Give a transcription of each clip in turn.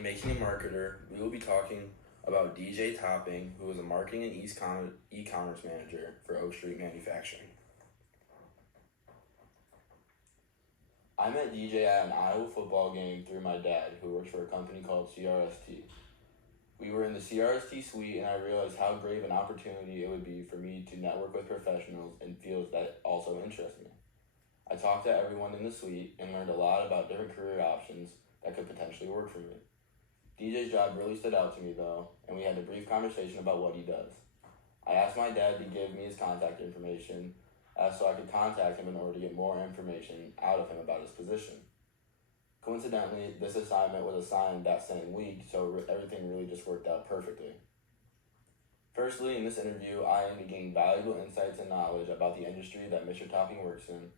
in Making a Marketer, we will be talking about DJ Topping, who is a marketing and e-commerce manager for Oak Street Manufacturing. I met DJ at an Iowa football game through my dad, who works for a company called CRST. We were in the CRST suite, and I realized how great of an opportunity it would be for me to network with professionals in fields that also interest me. I talked to everyone in the suite and learned a lot about different career options that could potentially work for me. DJ's job really stood out to me though, and we had a brief conversation about what he does. I asked my dad to give me his contact information so I could contact him in order to get more information out of him about his position. Coincidentally, this assignment was assigned that same week, so everything really just worked out perfectly. Firstly, in this interview, I aim to gain valuable insights and knowledge about the industry that Mr. Topping works in,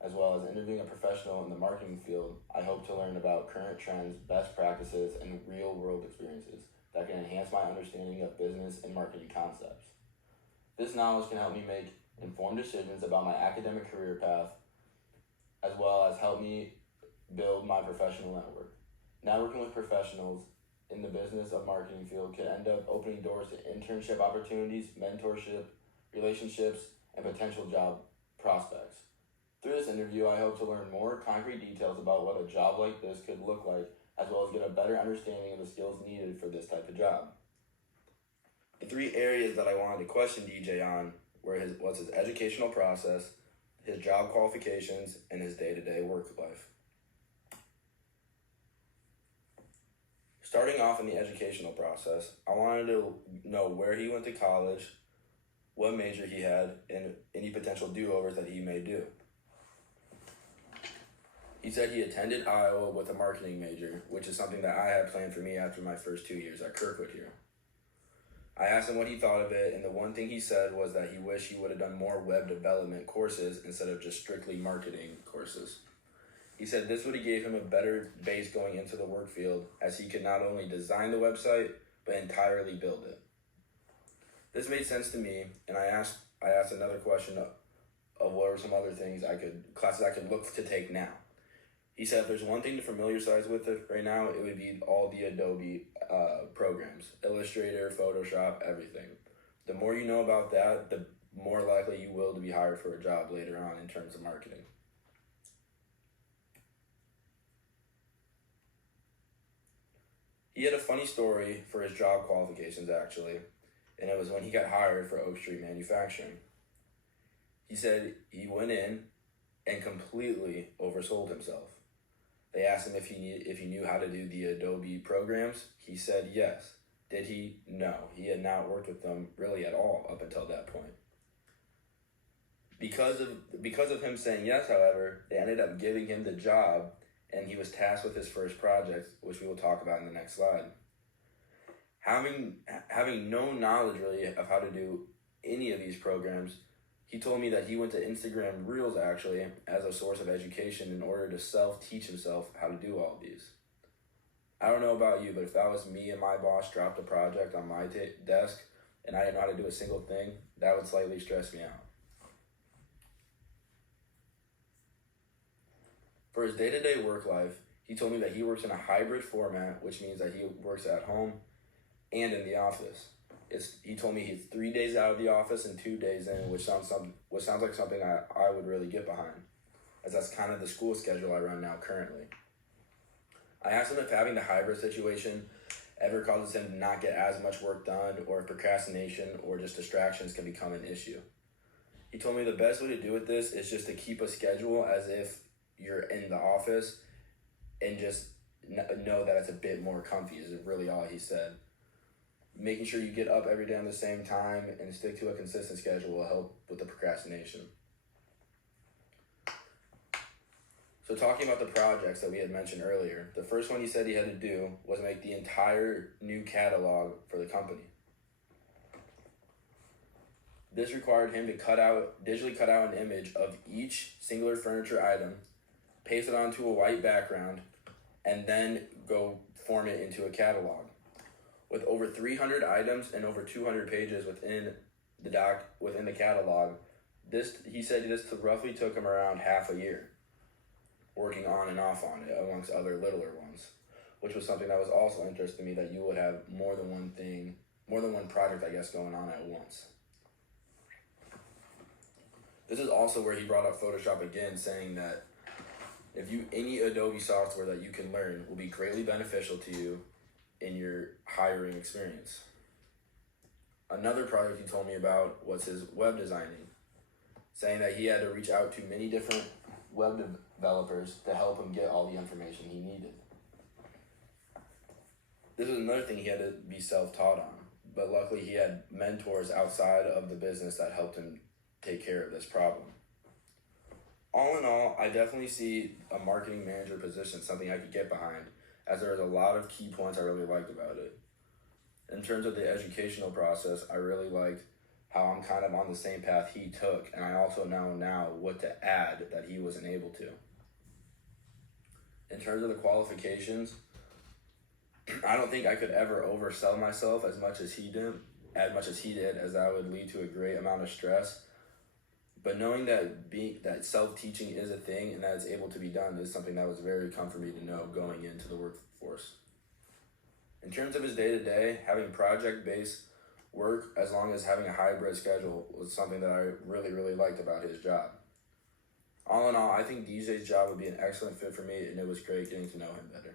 as well as interviewing a professional in the marketing field. I hope to learn about current trends, best practices, and real-world experiences that can enhance my understanding of business and marketing concepts. This knowledge can help me make informed decisions about my academic career path, as well as help me build my professional network. Networking with professionals in the business of marketing field could end up opening doors to internship opportunities, mentorship, relationships, and potential job prospects. Through this interview, I hope to learn more concrete details about what a job like this could look like, as well as get a better understanding of the skills needed for this type of job. The three areas that I wanted to question DJ on was his educational process, his job qualifications, and his day-to-day work life. Starting off in the educational process, I wanted to know where he went to college, what major he had, and any potential do-overs that he may do. He said he attended Iowa with a marketing major, which is something that I had planned for me after my first 2 years at Kirkwood here. I asked him what he thought of it, and the one thing he said was that he wished he would have done more web development courses instead of just strictly marketing courses. He said this would have gave him a better base going into the work field, as he could not only design the website, but entirely build it. This made sense to me, and I asked another question of what are some other classes I could look to take now. He said if there's one thing to familiarize with it right now, it would be all the Adobe programs, Illustrator, Photoshop, everything. The more you know about that, the more likely you will to be hired for a job later on in terms of marketing. He had a funny story for his job qualifications actually, and it was when he got hired for Oak Street Manufacturing. He said he went in and completely oversold himself. They asked him if he knew how to do the Adobe programs. He said yes. Did he? No. He had not worked with them really at all up until that point. Because of him saying yes, however, they ended up giving him the job, and he was tasked with his first project, which we will talk about in the next slide. Having no knowledge really of how to do any of these programs, he told me that he went to Instagram Reels actually as a source of education in order to self-teach himself how to do all of these. I don't know about you, but if that was me and my boss dropped a project on my desk and I didn't know how to do a single thing, that would slightly stress me out. For his day-to-day work life, he told me that he works in a hybrid format, which means that he works at home and in the office. He told me he's 3 days out of the office and 2 days in, which sounds like something I would really get behind, as that's kind of the school schedule I run now currently. I asked him if having the hybrid situation ever causes him to not get as much work done, or if procrastination or just distractions can become an issue. He told me the best way to do with this is just to keep a schedule as if you're in the office and just know that it's a bit more comfy is really all he said. Making sure you get up every day on the same time and stick to a consistent schedule will help with the procrastination. So talking about the projects that we had mentioned earlier, the first one he said he had to do was make the entire new catalog for the company. This required him to digitally cut out an image of each singular furniture item, paste it onto a white background, and then go form it into a catalog. With over 300 items and over 200 pages within the catalog, he said this roughly took him around half a year, working on and off on it, amongst other littler ones. which was something that was also interesting to me, that you would have more than one project, I guess, going on at once. This is also where he brought up Photoshop again, saying that any Adobe software that you can learn will be greatly beneficial to you in your hiring experience. Another project he told me about was his web designing, saying that he had to reach out to many different web developers to help him get all the information he needed. This was another thing he had to be self-taught on, but luckily he had mentors outside of the business that helped him take care of this problem. All in all, I definitely see a marketing manager position something I could get behind, as there is a lot of key points I really liked about it. In terms of the educational process, I really liked how I'm kind of on the same path he took, and I also know now what to add that he wasn't able to. In terms of the qualifications, I don't think I could ever oversell myself as much as he did, as that would lead to a great amount of stress. But knowing that self-teaching is a thing and that it's able to be done is something that was very comforting to know going into the workforce. In terms of his day-to-day, having project-based work as long as having a hybrid schedule was something that I really, really liked about his job. All in all, I think DJ's job would be an excellent fit for me, and it was great getting to know him better.